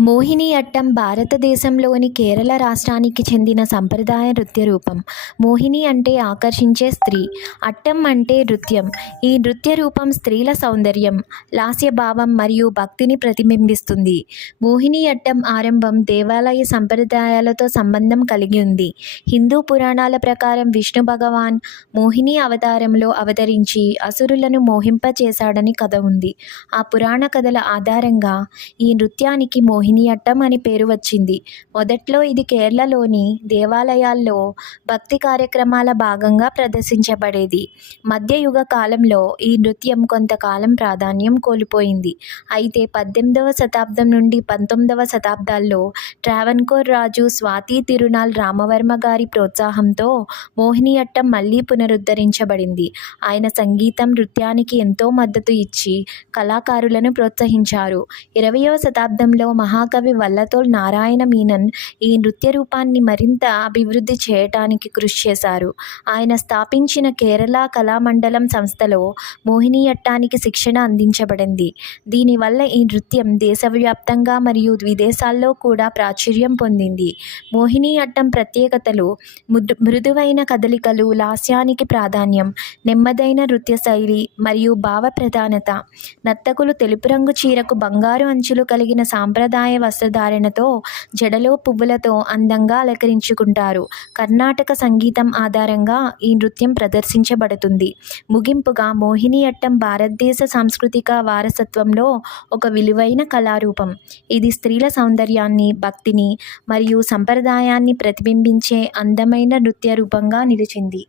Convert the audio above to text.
మోహిని అట్టం భారతదేశంలోని కేరళ రాష్ట్రానికి చెందిన సంప్రదాయ నృత్య రూపం. మోహిని అంటే ఆకర్షించే స్త్రీ, అట్టం అంటే నృత్యం. ఈ నృత్య రూపం స్త్రీల సౌందర్యం, లాస్యభావం మరియు భక్తిని ప్రతిబింబిస్తుంది. మోహిని అట్టం ఆరంభం దేవాలయ సంప్రదాయాలతో సంబంధం కలిగి ఉంది. హిందూ పురాణాల ప్రకారం విష్ణు భగవాన్ మోహిని అవతారంలో అవతరించి అసురులను మోహింపచేశాడని కథ ఉంది. ఆ పురాణ కథల ఆధారంగా ఈ నృత్యానికి మోహిని అట్టం అని పేరు వచ్చింది. మొదట్లో ఇది కేరళలోని దేవాలయాల్లో భక్తి కార్యక్రమాల భాగంగా ప్రదర్శించబడేది. మధ్యయుగ కాలంలో ఈ నృత్యం కొంతకాలం ప్రాధాన్యం కోల్పోయింది. అయితే 18వ శతాబ్దం నుండి 19వ శతాబ్దాల్లో ట్రావెన్కోర్ రాజు స్వాతి తిరునాల్ రామవర్మ గారి ప్రోత్సాహంతో మోహిని అట్టం మళ్లీ పునరుద్ధరించబడింది. ఆయన సంగీతం, నృత్యానికి ఎంతో మద్దతు ఇచ్చి కళాకారులను ప్రోత్సహించారు. 20వ శతాబ్దంలో మహాకవి వల్లతోల్ నారాయణ మీనన్ ఈ నృత్య రూపాన్ని మరింత అభివృద్ధి చేయటానికి కృషి చేశారు. ఆయన స్థాపించిన కేరళ కళామండలం సంస్థలో మోహిని అట్టానికి శిక్షణ అందించబడింది. దీనివల్ల ఈ నృత్యం దేశవ్యాప్తంగా మరియు విదేశాల్లో కూడా ప్రాచుర్యం పొందింది. మోహిని అట్టం ప్రత్యేకతలు: మృదువైన కదలికలు, లాస్యానికి ప్రాధాన్యం, నెమ్మదైన నృత్య శైలి మరియు భావ ప్రధానత. నర్తకులు తెలుపు రంగు చీరకు బంగారు అంచులు కలిగిన సాంప్రదాయ వస్త్రధారణతో జడలో పువ్వులతో అందంగా అలంకరించుకుంటారు. కర్ణాటక సంగీతం ఆధారంగా ఈ నృత్యం ప్రదర్శించబడుతుంది. ముగింపుగా, మోహిని అట్టం భారతదేశ సాంస్కృతిక వారసత్వంలో ఒక విలువైన కళారూపం. ఇది స్త్రీల సౌందర్యాన్ని, భక్తిని మరియు సంప్రదాయాన్ని ప్రతిబింబించే అందమైన నృత్య రూపంగా నిలిచింది.